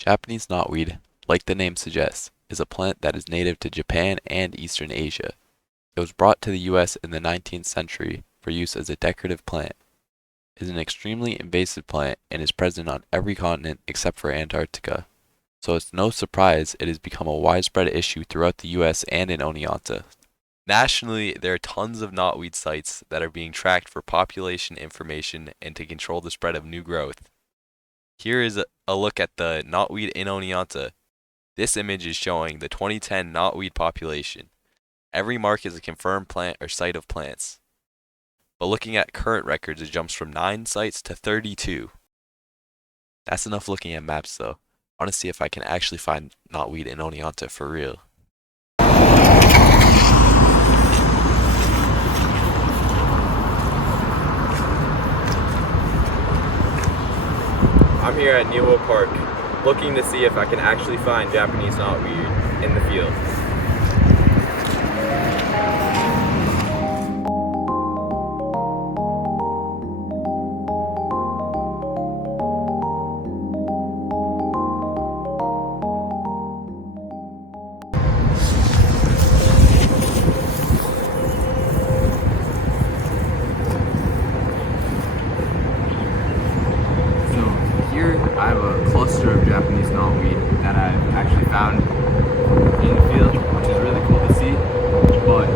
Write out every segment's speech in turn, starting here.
Japanese knotweed, like the name suggests, is a plant that is native to Japan and Eastern Asia. It was brought to the US in the 19th century for use as a decorative plant. It is an extremely invasive plant and is present on every continent except for Antarctica. So it's no surprise it has become a widespread issue throughout the US and in Oneonta. Nationally, there are tons of knotweed sites that are being tracked for population information and to control the spread of new growth. Here is a look at the knotweed in Oneonta. This image is showing the 2010 knotweed population. Every mark is a confirmed plant or site of plants. But looking at current records, it jumps from 9 sites to 32. That's enough looking at maps though. I want to see if I can actually find knotweed in Oneonta for real. I'm here at Neilwood Park, looking to see if I can actually find Japanese knotweed in the field. I have a cluster of Japanese knotweed that I've actually found in the field, which is really cool to see. But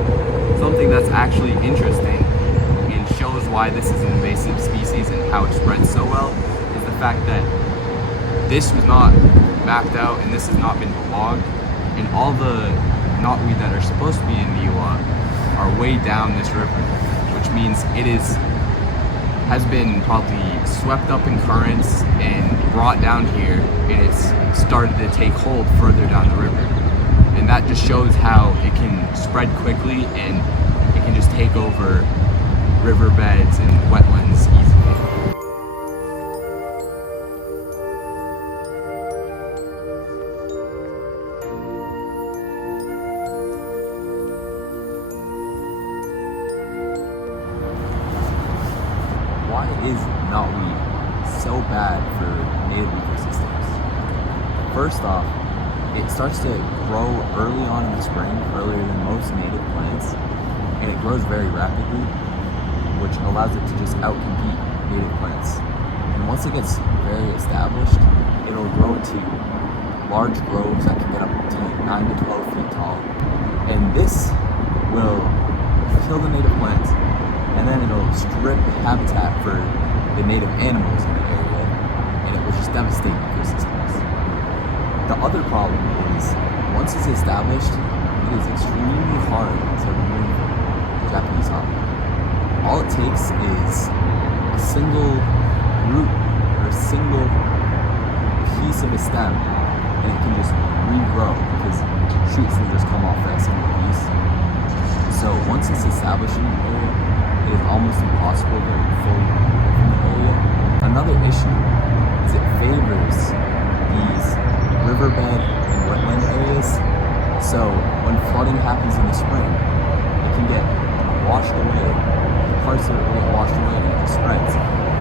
something that's actually interesting and shows why this is an invasive species and how it spreads so well is the fact that this was not mapped out and this has not been logged, and all the knotweed that are supposed to be in Niwa are way down this river, which means it has been probably swept up in currents and brought down here, and it's started to take hold further down the river. And that just shows how it can spread quickly and it can just take over riverbeds and wetlands easily. Why is knotweed so bad for native ecosystems? First off, it starts to grow early on in the spring, earlier than most native plants, and it grows very rapidly, which allows it to just outcompete native plants. And once it gets very established, it'll grow into large groves that can get up to 9 to 12 feet tall. And this will kill the native plants, and then it'll strip habitat for the native animals in the area, and it will just devastate ecosystems. The other problem is, once it's established, it is extremely hard to remove Japanese knotweed. All it takes is a single root or a single piece of a stem, and it can just regrow because shoots will just come off that single piece. So once it's established in the area, it is almost impossible to fully remove from the area. Another issue is it favors these riverbed and wetland areas. So when flooding happens in the spring, it can get washed away. Parts of it will get washed away and it just spreads.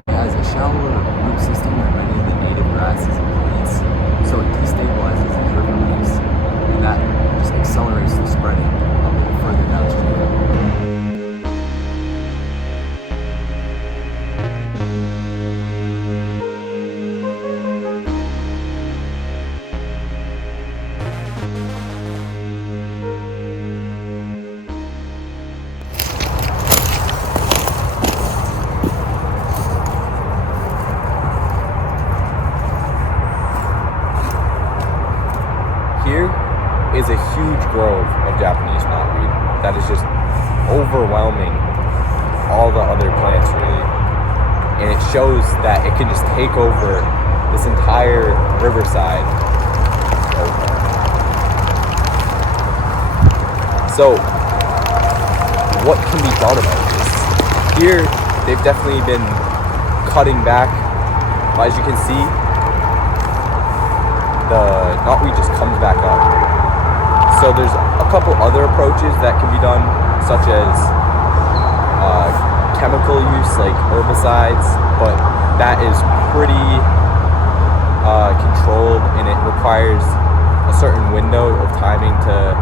It has a shallower root system than many of the native grasses and plants, so it destabilizes the riverbeds, and that just accelerates the spreading a little further downstream. Here is a huge grove of Japanese knotweed that is just overwhelming all the other plants, really. And it shows that it can just take over this entire riverside. So, what can be done about this? Here, they've definitely been cutting back, but as you can see, the knotweed just comes back up. So there's a couple other approaches that can be done, such as chemical use like herbicides, but that is pretty controlled and it requires a certain window of timing to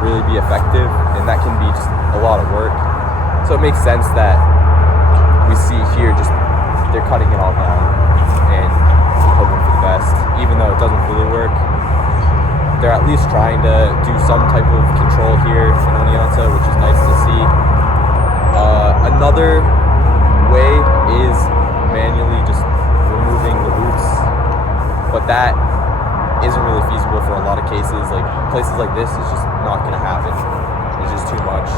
really be effective, and that can be just a lot of work. So it makes sense that we see here just they're cutting it all down and hoping for the best, even though it doesn't really work. They're at least trying to do some type of control here in Oneonta, which is nice to see. Another way is manually just removing the roots, but that isn't really feasible for a lot of cases. Like places like this is just not going to happen. It's just too much.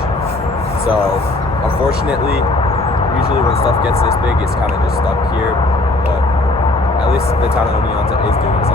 So unfortunately, usually when stuff gets this big, it's kind of just stuck here. But at least the town of Oneonta is doing something.